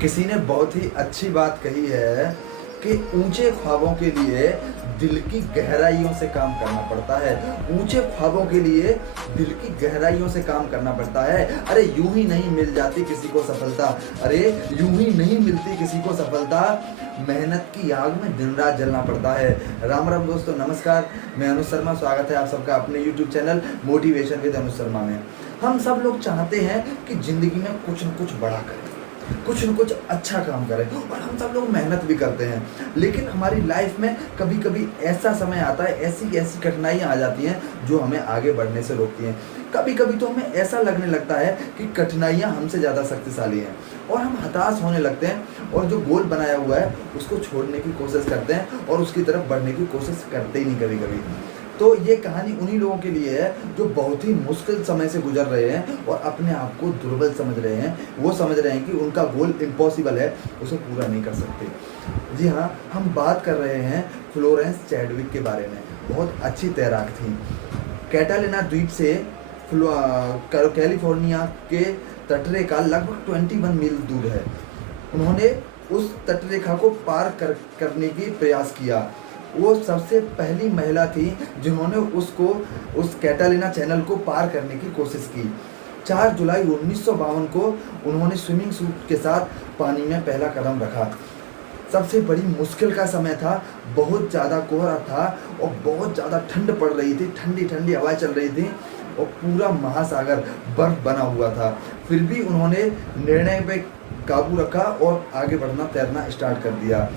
किसी ने बहुत ही अच्छी बात कही है कि ऊंचे ख्वाबों के लिए दिल की गहराइयों से काम करना पड़ता है। ऊंचे ख्वाबों के लिए दिल की गहराइयों से काम करना पड़ता है। अरे यूं ही नहीं मिल जाती किसी को सफलता। अरे यूं ही नहीं मिलती किसी को सफलता। मेहनत की आग में दिन रात जलना पड़ता है। राम राम दोस्तों, नमस्कार। मैं अनुज शर्मा, स्वागत है आप सबका अपने YouTube channel motivation with Anuj Sharma में। हम सब लोग चाहते हैं कि जिंदगी में कुछ न कुछ बड़ा करें, कुछ न कुछ अच्छा काम करें, और हम सब लोग मेहनत भी करते हैं। लेकिन हमारी लाइफ में कभी कभी ऐसा समय आता है, ऐसी ऐसी कठिनाइयाँ आ जाती हैं जो हमें आगे बढ़ने से रोकती हैं। कभी कभी तो हमें ऐसा लगने लगता है कि कठिनाइयाँ हमसे ज़्यादा शक्तिशाली हैं और हम हताश होने लगते हैं और जो गोल बनाया हुआ है उसको छोड़ने की कोशिश करते हैं और उसकी तरफ बढ़ने की कोशिश करते ही नहीं कभी कभी। तो ये कहानी उन्हीं लोगों के लिए है जो बहुत ही मुश्किल समय से गुजर रहे हैं और अपने आप को दुर्बल समझ रहे हैं। वो समझ रहे हैं कि उनका गोल इम्पॉसिबल है, उसे पूरा नहीं कर सकते। जी हाँ, हम बात कर रहे हैं फ्लोरेंस चैडविक के बारे में। बहुत अच्छी तैराक थी। कैटालिना द्वीप से कैलिफोर्निया के तटरेखा लगभग 21 मील दूर है। उन्होंने उस तटरेखा को पार करने की प्रयास किया। वो सबसे पहली महिला थी जिन्होंने उस कैटालिना चैनल को पार करने की कोशिश की। 4 जुलाई 1952 को उन्होंने स्विमिंग सूट के साथ पानी में पहला कदम रखा। सबसे बड़ी मुश्किल का समय था, बहुत ज़्यादा कोहरा था और बहुत ज़्यादा ठंड पड़ रही थी, ठंडी ठंडी हवाएं चल रही थी और पूरा महासागर बर्फ बना हुआ था। फिर भी उन्होंने निर्णय पे काबू रखा और आगे बढ़ना, तैरना स्टार्ट कर दिया।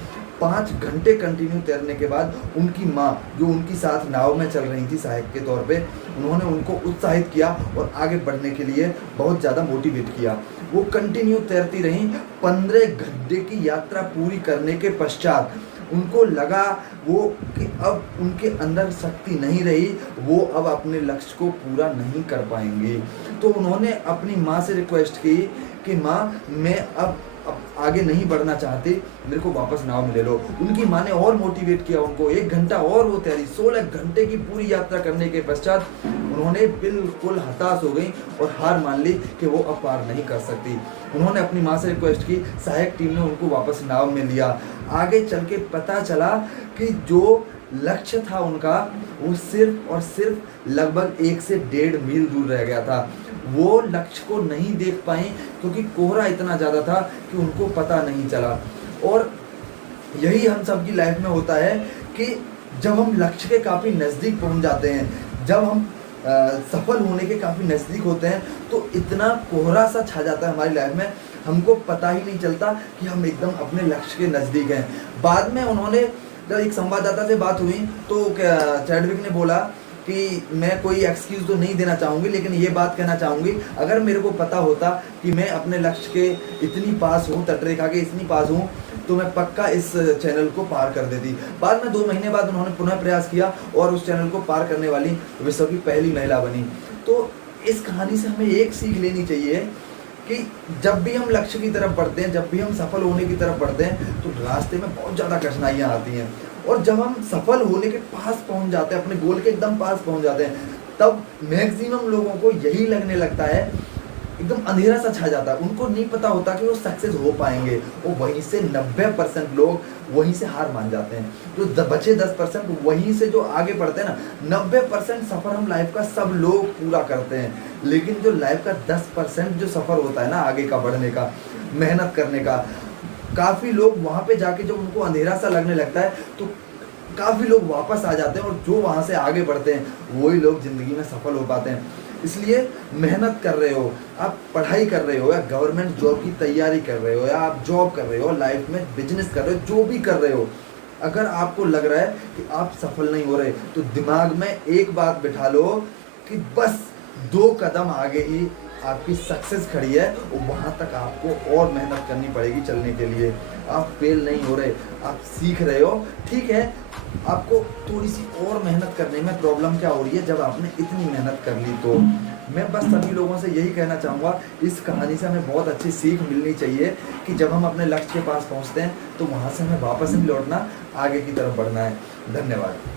5 घंटे कंटिन्यू तैरने के बाद उनकी माँ, जो उनकी साथ नाव में चल रही थी सहायक के तौर पे, उन्होंने उनको उत्साहित किया और आगे बढ़ने के लिए बहुत ज़्यादा मोटिवेट किया। वो कंटिन्यू तैरती रहीं। 15 घंटे की यात्रा पूरी करने के पश्चात उनको लगा कि अब उनके अंदर शक्ति नहीं रही, वो अब अपने लक्ष्य को पूरा नहीं कर पाएंगे। तो उन्होंने अपनी माँ से रिक्वेस्ट की कि माँ, मैं अब आगे नहीं बढ़ना चाहती, मेरे को वापस नाव में ले लो। उनकी माँ ने और मोटिवेट किया उनको। 1 घंटा और वो तैरी। 16 घंटे की पूरी यात्रा करने के पश्चात उन्होंने बिल्कुल हताश हो गई और हार मान ली कि वो अब पार नहीं कर सकती। उन्होंने अपनी माँ से रिक्वेस्ट की, सहायक टीम ने उनको वापस नाव में लिया। आगे चल के पता चला कि जो लक्ष्य था उनका, वो सिर्फ और सिर्फ लगभग 1 से 1.5 मील दूर रह गया था। वो लक्ष्य को नहीं देख पाए क्योंकि कोहरा इतना ज़्यादा था कि उनको पता नहीं चला। और यही हम सब की लाइफ में होता है कि जब हम लक्ष्य के काफ़ी नज़दीक पहुंच जाते हैं, जब हम सफल होने के काफ़ी नज़दीक होते हैं, तो इतना कोहरा सा छा जाता है हमारी लाइफ में, हमको पता ही नहीं चलता कि हम एकदम अपने लक्ष्य के नज़दीक हैं। बाद में उन्होंने, जब एक संवाददाता से बात हुई तो चैडविक ने बोला कि मैं कोई एक्सक्यूज़ तो नहीं देना चाहूँगी, लेकिन ये बात कहना चाहूँगी, अगर मेरे को पता होता कि मैं अपने लक्ष्य के इतनी पास हूँ, तटरेखा के इतनी पास हूँ, तो मैं पक्का इस चैनल को पार कर देती। बाद में 2 महीने बाद उन्होंने पुनः प्रयास किया और उस चैनल को पार करने वाली विश्व की पहली महिला बनी। तो इस कहानी से हमें एक सीख लेनी चाहिए कि जब भी हम लक्ष्य की तरफ बढ़ते हैं, जब भी हम सफल होने की तरफ बढ़ते हैं, तो रास्ते में बहुत ज़्यादा कठिनाइयाँ आती हैं। और जब हम सफल होने के पास पहुंच जाते हैं, अपने गोल के एकदम पास पहुंच जाते हैं, तब मैक्सिमम लोगों को यही लगने लगता है, एकदम अंधेरा सा छा जाता है। उनको नहीं पता होता कि वो सक्सेस हो पाएंगे, और वहीं से 90% लोग वहीं से हार मान जाते हैं। जो बचे 10% वहीं से जो आगे बढ़ते हैं ना, 90% सफ़र हम लाइफ का सब लोग पूरा करते हैं, लेकिन जो लाइफ का 10% जो सफ़र होता है ना आगे का बढ़ने का, मेहनत करने का, काफ़ी लोग वहाँ पे जाके जब उनको अंधेरा सा लगने लगता है तो काफ़ी लोग वापस आ जाते हैं, और जो वहाँ से आगे बढ़ते हैं वही लोग ज़िंदगी में सफल हो पाते हैं। इसलिए मेहनत कर रहे हो, आप पढ़ाई कर रहे हो, या गवर्नमेंट जॉब की तैयारी कर रहे हो, या आप जॉब कर रहे हो, लाइफ में बिजनेस कर रहे हो, जो भी कर रहे हो, अगर आपको लग रहा है कि आप सफल नहीं हो रहे, तो दिमाग में एक बात बिठा लो कि बस 2 कदम आगे ही आपकी सक्सेस खड़ी है, और वहाँ तक आपको और मेहनत करनी पड़ेगी चलने के लिए। आप फेल नहीं हो रहे, आप सीख रहे हो। ठीक है, आपको थोड़ी सी और मेहनत करने में प्रॉब्लम क्या हो रही है जब आपने इतनी मेहनत कर ली। तो मैं बस सभी लोगों से यही कहना चाहूँगा, इस कहानी से हमें बहुत अच्छी सीख मिलनी चाहिए कि जब हम अपने लक्ष्य के पास पहुँचते हैं तो वहाँ से हमें वापस नहीं लौटना, आगे की तरफ बढ़ना है। धन्यवाद।